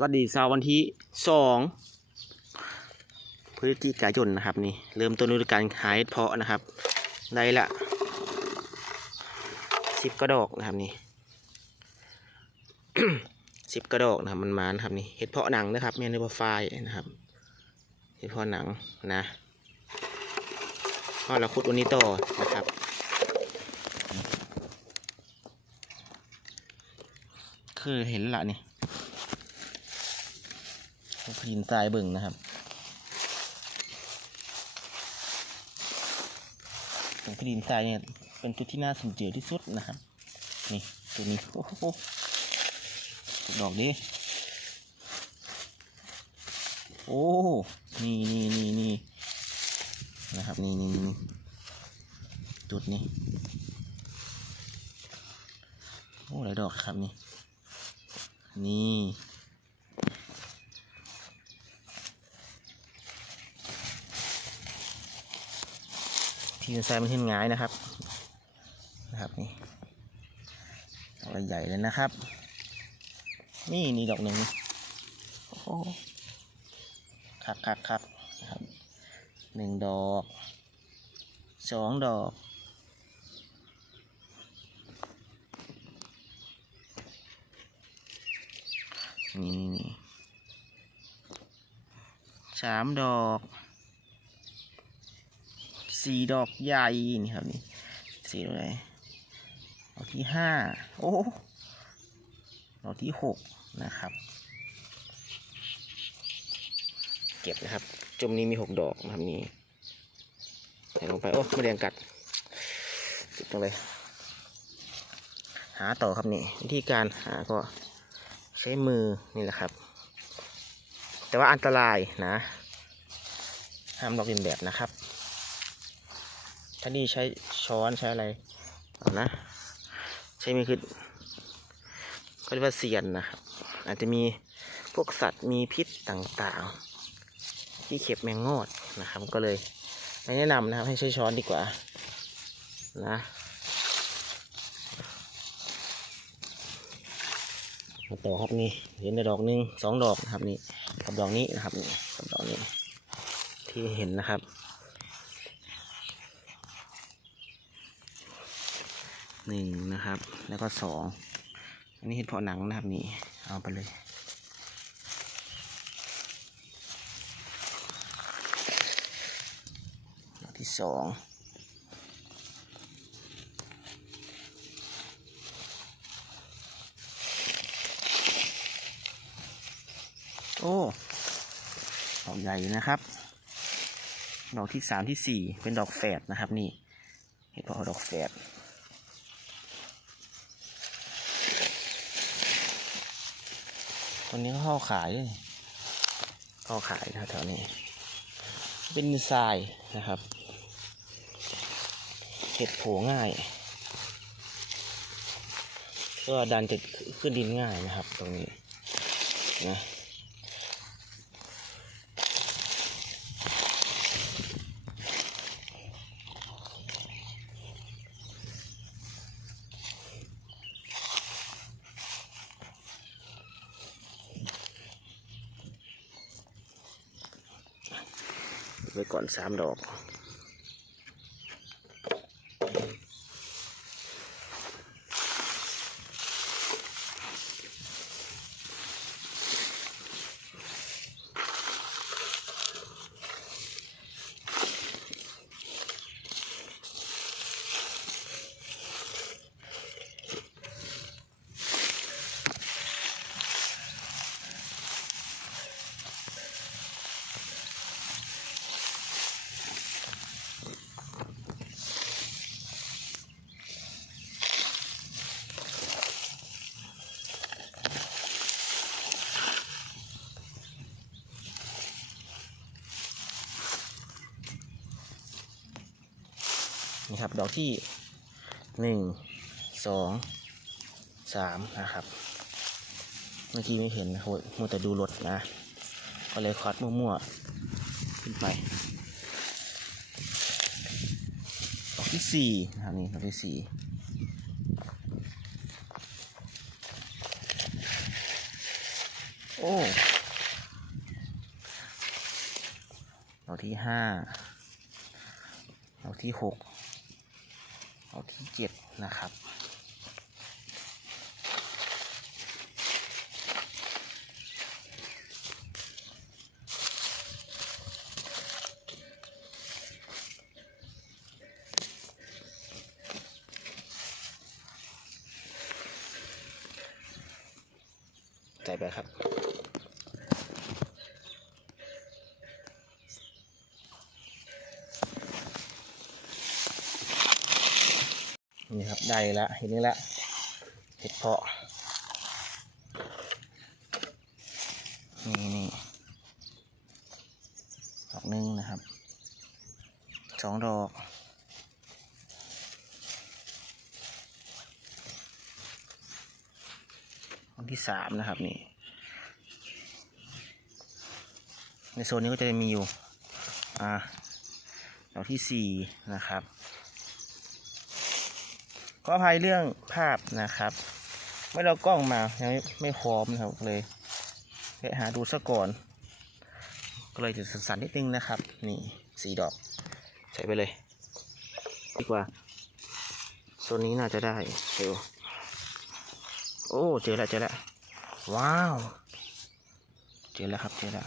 สวัสดีเสาร์วันที่สองพฤศจิกายนนะครับนี่เริ่มต้นฤดูกาลขายเพาะนะครับ ได้ละสิบกระดอกนะครับนี่สิบกระดอกนะครับมันมานะครับนี่เห็ดเพาะหนังนะครับเมียนเบอร์ไฟนะครับเห็ดเพาะหนังนะพอเราขุดวันนี้ต่อนะครับคือเห็นละนี่ พยินทรายเบิ่งนะครับตรงพยินทรายเนี่ยเป็นจุดที่น่าสนใจที่สุดนะครับ นี่ตัวนี้โอ้โหดอกนี้โอ้นี่นี่นี่นี่นะครับนี่นี่นี่จุดนี้โอ้หลายดอกครับนี่ นี่ ที่ทรายมันขึ้นง่ายนะครับ นะครับนี่ดอกใหญ่เลยนะครับ นี่นี่ดอกหนึ่งโอ้คักคักคักครับหนึ่งดอกสองดอกนี่นี่สามดอก สี่ดอกใหญ่นี่ครับนี่สี่ดอกไหนดอกที่ห้าโอ้ดอกที่หกนะครับ เก็บนะครับ จมนี้มีหกดอกนะครับนี่ใส่ลงไป โอ้ไม่แดงกัดจุดตรงเลย หาต่อครับนี่วิธีการหาก็ใช้มือนี่แหละครับ แต่ว่าอันตรายนะห้ามลอกเลียนแบบนะครับ ถ้านี่ใช้ช้อนใช้อะไรเอานะ ใช้มือคือก็เรียกว่าเสียนนะครับอาจจะมีพวกสัตว์มีพิษต่างๆ ที่เข็บแมงงอดนะครับ ก็เลยไม่แนะนำนะครับ ให้ใช้ช้อนดีกว่า นะมาต่อครับนี่เห็นในดอกหนึ่งสองดอกนะครับนี่กับดอกนี้นะครับนี่กับดอกนี้ ที่เห็นนะครับ หนึ่งนะครับ แล้วก็สองอันนี้เห็ดเพาะหนังนะครับนี่ เอาไปเลยดอกที่สองโอ้ดอกใหญ่นะครับ ดอกที่สามที่สี่เป็นดอกแฝดนะครับนี่เห็นพอดอกแฝด ตอนนี้ก็เข้าขายด้วยเข้าขายนะแถวนี้ เป็นทรายนะครับเห็ดโผง่ายก็ดันจะขึ้นดินง่ายนะครับ ตรงนี้นะ ไว้ก่อ นสามดอกนี่ครับ ดอกที่หนึ่งสองสามนะครับ เมื่อกี้ไม่เห็นนะโหมัวแต่ดูรถนะ ก็เลยคอดมั่วๆขึ้นไป ดอกที่สี่นะครับนี่ดอกที่สี่โอ้ดอกที่ห้าดอกที่หก ดอกที่เจ็ดนะครับใจไปครับ นี่ครับได้แล้วเห็นนี่แล้วเห็ดเพาะนี่นี่ดอกหนึ่งนะครับสองดอกดอกที่สามนะครับนี่ในโซนนี้ก็จะมีอยู่อ่าดอกที่สี่นะครับ ก็อภัยเรื่องภาพนะครับ ไม่เรากล้องมายังไม่พร้อมนะครับเลยไปหาดูซะก่อน ก็เลยจะสั่นๆนิดนึงนะครับ นี่สีดอก ใส่ไปเลย ดีกว่าโซนนี้น่าจะได้เดี๋ยวโอ้เจอแล้วเจอแล้วว้าว เจอแล้วครับเจอแล้ว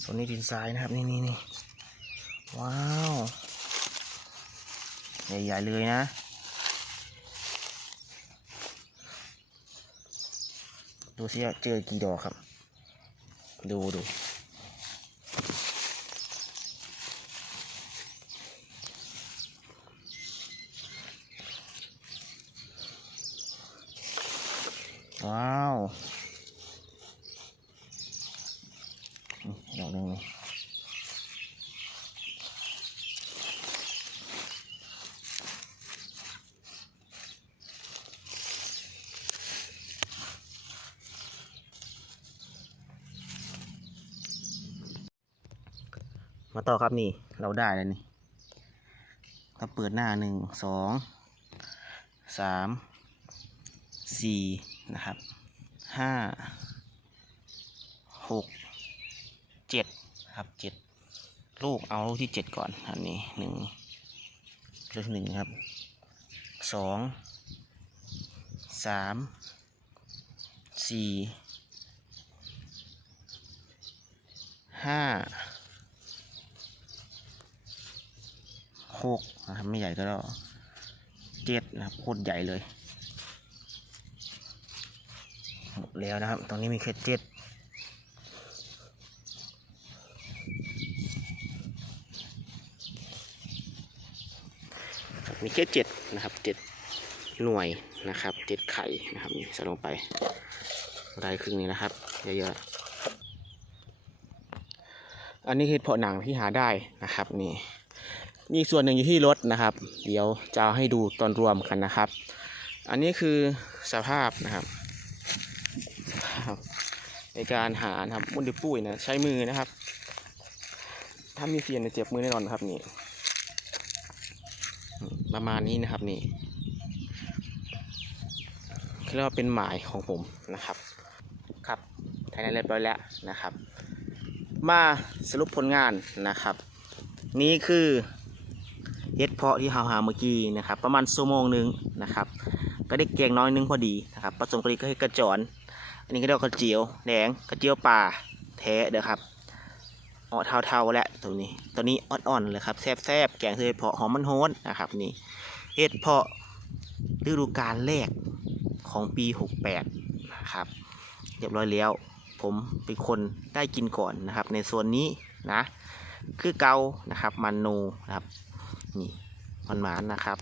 โซนนี้ดินทรายนะครับนี่นี่นี่ว้าว ใหญ่ๆเลยนะ ดูสิว่าเจอกี่ดอกครับ ดูดูว้าวดอกหนึ่งเลย ต่อครับนี่ เราได้แล้วนี่เราเปิดหน้าหนึ่งสองสามสี่นะครับห้าหกเจ็ดครับเจ็ดลูกเอาลูกที่เจ็ดก่อนอันนี้หนึ่งลูกหนึ่งครับสองสามสี่ห้า หกนะครับไม่ใหญ่ก็แล้วเจ็ดนะครับโคตรใหญ่เลยหมดแล้วนะครับ ตรงนี้มีแค่เจ็ดมีแค่เจ็ดนะครับเจ็ดหน่วยนะครับเจ็ดไข่นะครับนี่ใส่ลงไปได้ครึ่งนี้นะครับเยอะๆอันนี้คือเพาะหนังที่หาได้นะครับนี่ มีส่วนหนึ่งอยู่ที่รถนะครับ เดี๋ยวจะเอาให้ดูตอนรวมกันนะครับ อันนี้คือสภาพนะครับในการหานะครับมุนดิปุ้ยนะใช้มือนะครับ ถ้ามีเสียนจะเจ็บมือแน่นอนครับนี่ประมาณนี้นะครับนี่เรียกว่าเป็นหมายของผมนะครับ ครับถ่ายในเรียบร้อยแล้วนะครับ มาสรุปผลงานนะครับ นี่คือ เห็ดเพาะที่เราหาเมื่อกี้นะครับ ประมาณชั่วโมงหนึงนะครับ ก็ได้แกงน้อยนึงพอดีนะครับผสมกะทิก็ให้กระจอนอันนี้ก็เรียกกระเจียวแดงกระเจียวป่าแท้เด้อครับอ่อเท่าๆแล้วตัวนี้ตัวนี้อ่อนๆเลยครับแซ่บๆแกงเห็ดเพาะหอมมันโหนนะครับนี่เห็ดเพาะฤดูกาลแรกของปี 68นะครับเรียบร้อยแล้ว ผมเป็นคนได้กินก่อนนะครับ ในโซนนี้นะ คือเกานะครับมันโนนะครับ นี่มันหมานนะครับ